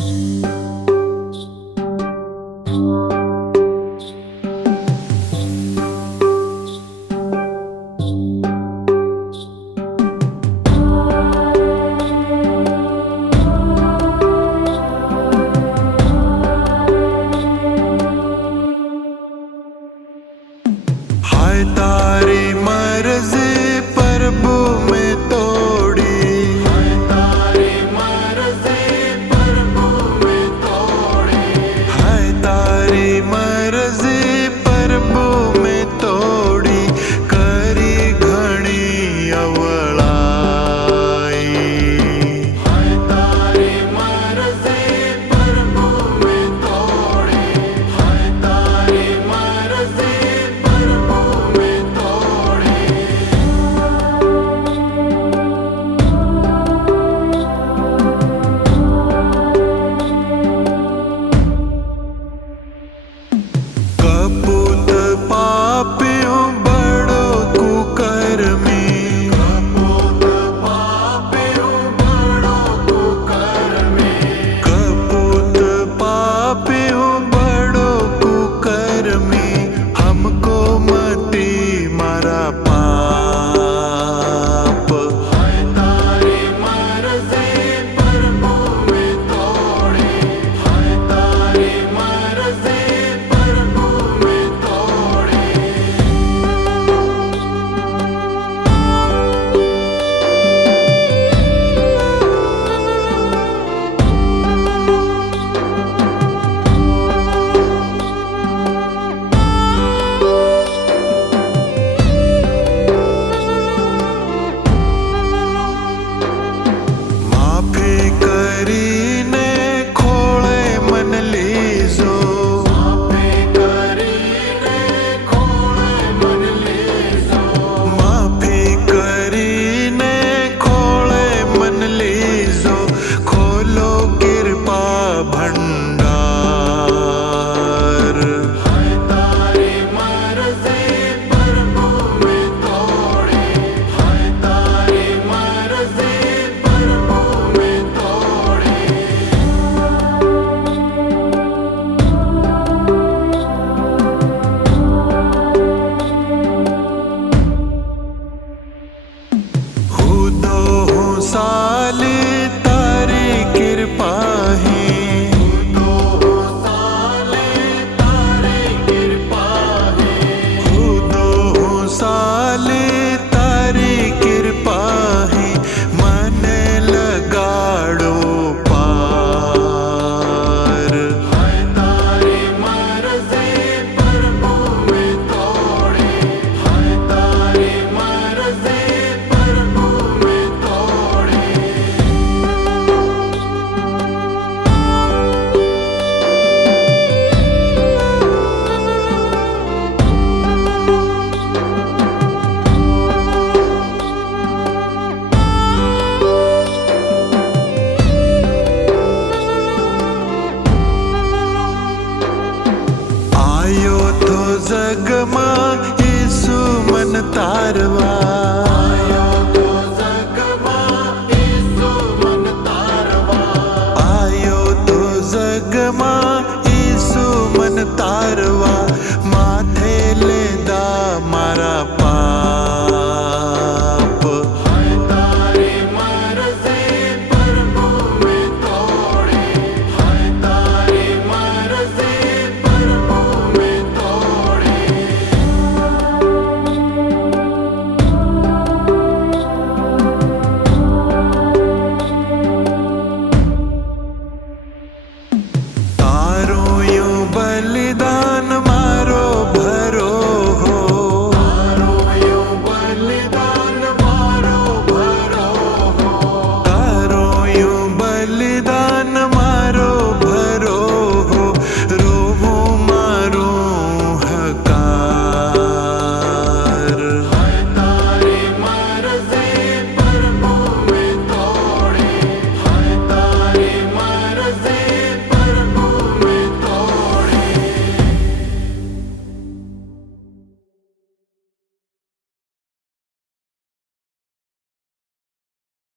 हाय तारी मर्जी प्रभु में तोड़ी, हाय तारी मर्जी प्रभु में तोड़ी, हाय तारी मर्जी प्रभु में तोड़ी, करी घणी अवळाई। हाय तारी मर्जी प्रभु में तोड़ी, हाय तारी मर्जी प्रभु में तोड़ी। कपूत पापियों बड़ो कुकर्मी, कपूत पापियों बड़ो कुकर्मी, कपूत पापियों बड़ो कुकर्मी, हमको मती मारा पाप। हाय तारी मर्जी प्रभु में तोड़ी, हाय तारी मर्जी प्रभु में तोड़ी। माफी करीने खोळे मन लीजो, माफी करीने खोळे मन लीजो, माफी करीने खोळे मन लीजो, खोलो कृपा भंडार। हाय तारी मर्जी प्रभु में तोड़ी, हाय तारी मर्जी प्रभु में तोड़ी। हूँ साली